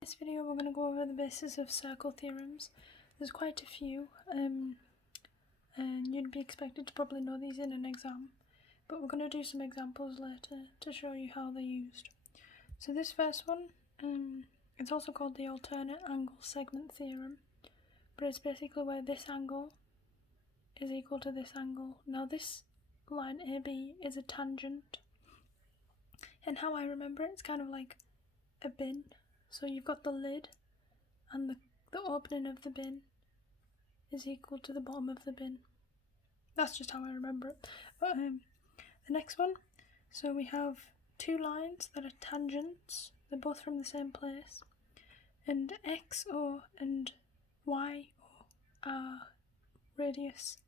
In this video we're going to go over the basis of circle theorems. There's quite a few and you'd be expected to probably know these in an exam, but we're going to do some examples later to show you how they're used. So this first one, it's also called the alternate angle segment theorem, but it's basically where this angle is equal to this angle. Now this line AB is a tangent, and how I remember it's kind of like a bin. So you've got the lid and the opening of the bin is equal to the bottom of the bin. That's just how I remember it. But the next one, so we have two lines that are tangents, they're both from the same place, and XO and YO are radius.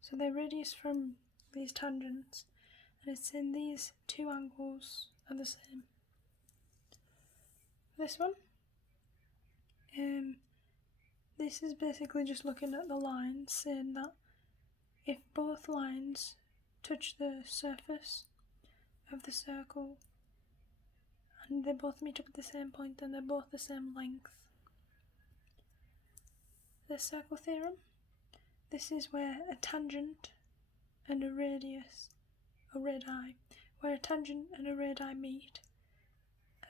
So they're radius from these tangents, and it's in these two angles are the same. This one, this is basically just looking at the lines, saying that if both lines touch the surface of the circle and they both meet up at the same point, then they're both the same length. The circle theorem, this is where a tangent and a radius, a radii, where a tangent and a radii meet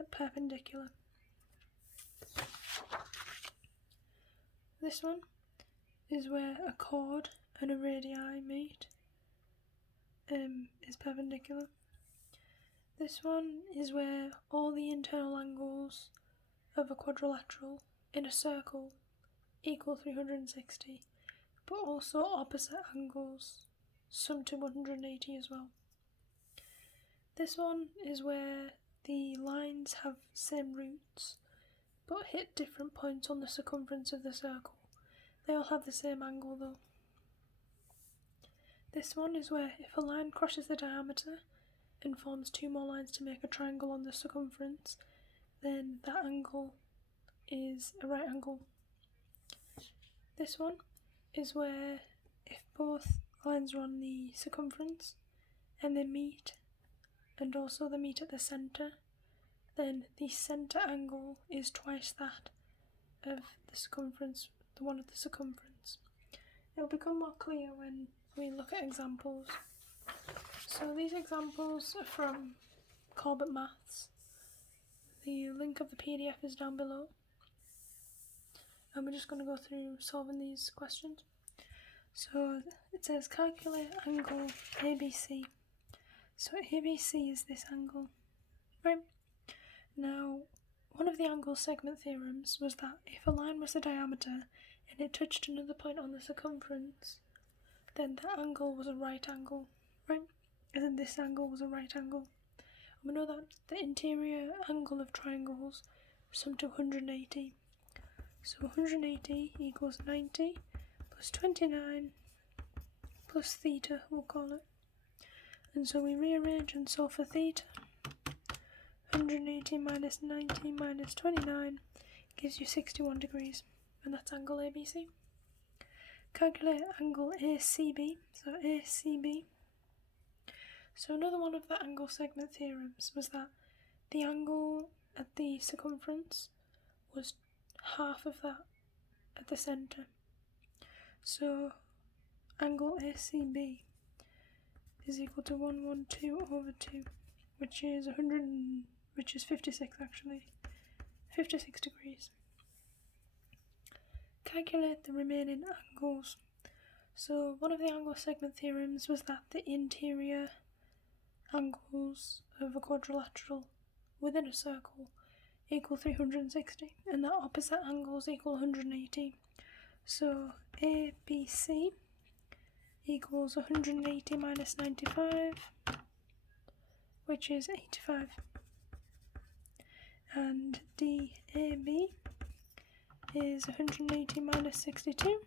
at perpendicular. This one is where a chord and a radii meet, is perpendicular. This one is where all the internal angles of a quadrilateral in a circle equal 360, but also opposite angles sum to 180 as well. This one is where the lines have same roots but hit different points on the circumference of the circle. They all have the same angle though. This one is where if a line crosses the diameter and forms two more lines to make a triangle on the circumference, then that angle is a right angle. This one is where if both lines are on the circumference and they meet, and also they meet at the centre, then the centre angle is twice that of the circumference, the one of the circumference. It'll become more clear when we look at examples. So these examples are from Corbett Maths. The link of the PDF is down below. And we're just going to go through solving these questions. So it says calculate angle ABC. So ABC is this angle, right? Now, one of the angle segment theorems was that if a line was the diameter and it touched another point on the circumference, then that angle was a right angle, right? And then this angle was a right angle. And we know that the interior angle of triangles sum to 180. So 180 equals 90 plus 29 plus theta, we'll call it. And so we rearrange and solve for theta. 180 minus 90 minus 29 gives you 61 degrees, and that's angle ABC. Calculate angle ACB, so ACB. So another one of the angle segment theorems was that the angle at the circumference was half of that at the centre. So angle ACB is equal to 112 over 2, which is 56 actually, 56 degrees. Calculate the remaining angles. So one of the angle segment theorems was that the interior angles of a quadrilateral within a circle equal 360 and the opposite angles equal 180. So ABC equals 180 minus 95, which is 85. And DAB is 180 minus 62,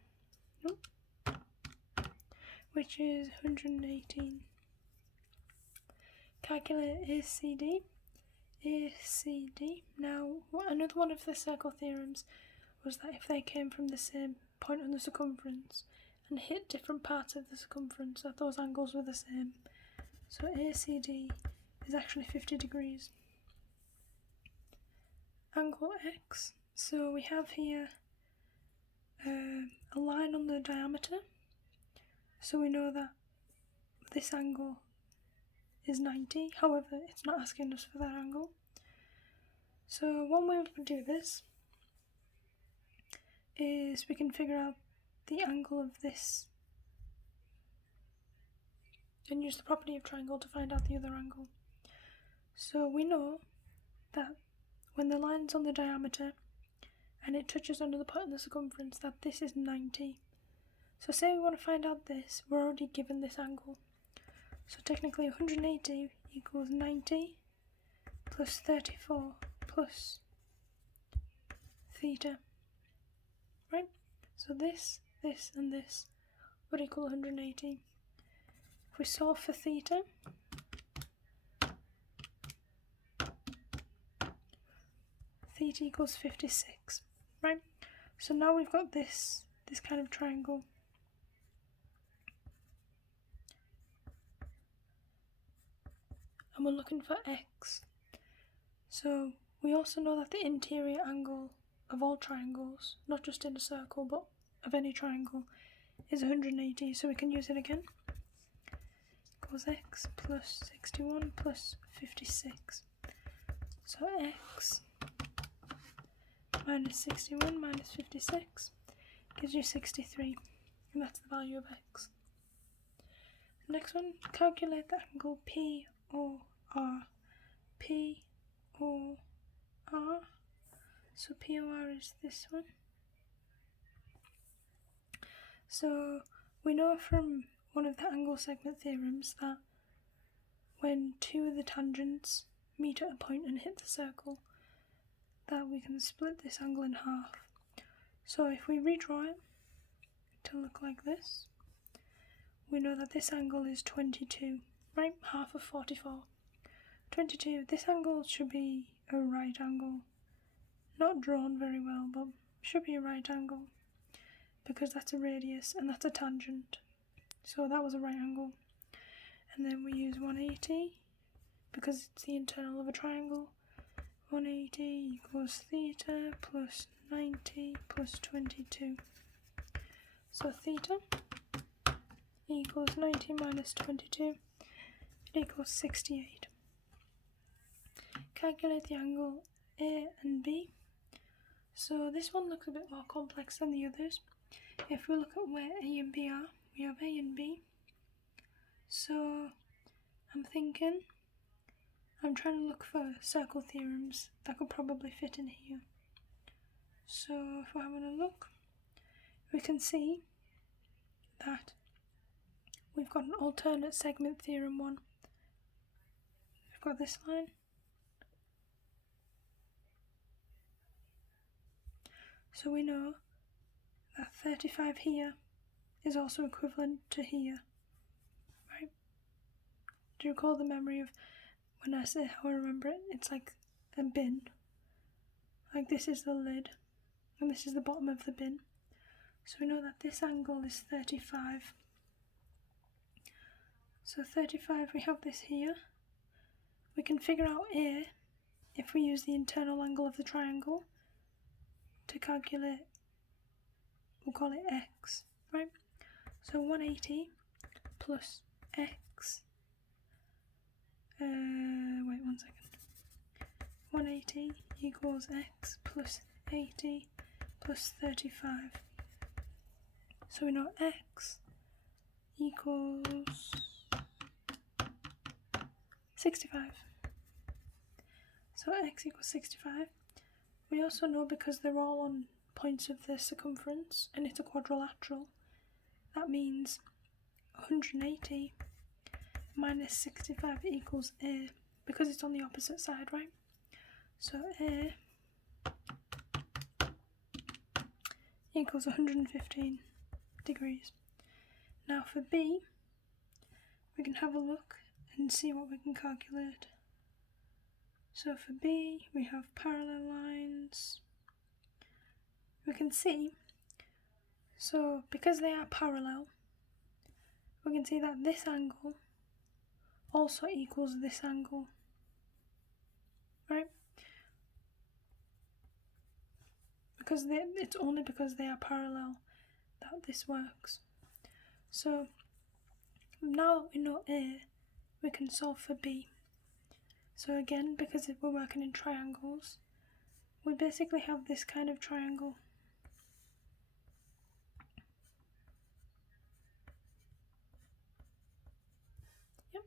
which is 118. Calculate ACD. ACD. Now, another one of the circle theorems was that if they came from the same point on the circumference and hit different parts of the circumference, that those angles were the same. So ACD is actually 50 degrees. angle x. So we have here a line on the diameter, so we know that this angle is 90, however it's not asking us for that angle. So one way we can do this is we can figure out the angle of this and use the property of triangle to find out the other angle. So we know that when the line's on the diameter and it touches another point in the circumference, that this is 90. So say we want to find out this, we're already given this angle. So technically 180 equals 90 plus 34 plus theta, right? So this, and this would equal 180. If we solve for theta, theta equals 56, right? So now we've got this kind of triangle. And we're looking for x. So we also know that the interior angle of all triangles, not just in a circle but of any triangle, is 180, so we can use it again. Equals x plus 61 plus 56. So x minus 61 minus 56 gives you 63, and that's the value of x. The next one, calculate the angle POR. POR. So POR is this one. So we know from one of the angle segment theorems that when two of the tangents meet at a point and hit the circle, that we can split this angle in half. So if we redraw it to look like this, we know that this angle is 22, right? Half of 44. 22, this angle should be a right angle. Not drawn very well, but should be a right angle, because that's a radius and that's a tangent. So that was a right angle. And then we use 180, because it's the internal of a triangle. 180 equals theta plus 90 plus 22. So theta equals 90 minus 22, it equals 68. Calculate the angle A and B. So this one looks a bit more complex than the others. If we look at where A and B are, we have A and B. So I'm trying to look for circle theorems that could probably fit in here. So if we're having a look, we can see that we've got an alternate segment theorem one. We've got this line. So we know that 35 here is also equivalent to here, right? Do you recall the memory of when I say how I remember it? It's like a bin. Like this is the lid, and this is the bottom of the bin. So we know that this angle is 35. So 35, we have this here. We can figure out A if we use the internal angle of the triangle to calculate, we'll call it x, right? So 180 plus x, wait 1 second, 180 equals x plus 80 plus 35. So we know x equals 65. So x equals 65. We also know, because they're all on points of the circumference and it's a quadrilateral, that means 180 minus 65 equals A, because it's on the opposite side, right? So A equals 115 degrees. Now for B, we can have a look and see what we can calculate. So for B, we have parallel lines. We can see, so because they are parallel, we can see that this angle also equals this angle, right? because it's only because they are parallel that this works. So now that we know A, we can solve for B. So again, because if we're working in triangles, we basically have this kind of triangle. Yep.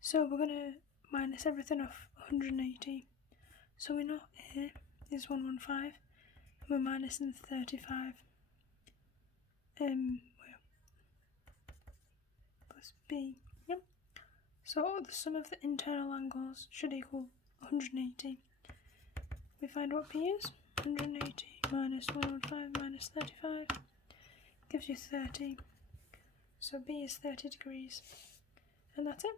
So we're going to minus everything off 180. So we know A is 115, and we're minusing 35. Plus B. Yep. So the sum of the internal angles should equal 180. We find what B is. 180 minus 115 minus 35 gives you 30. So B is 30 degrees. And that's it.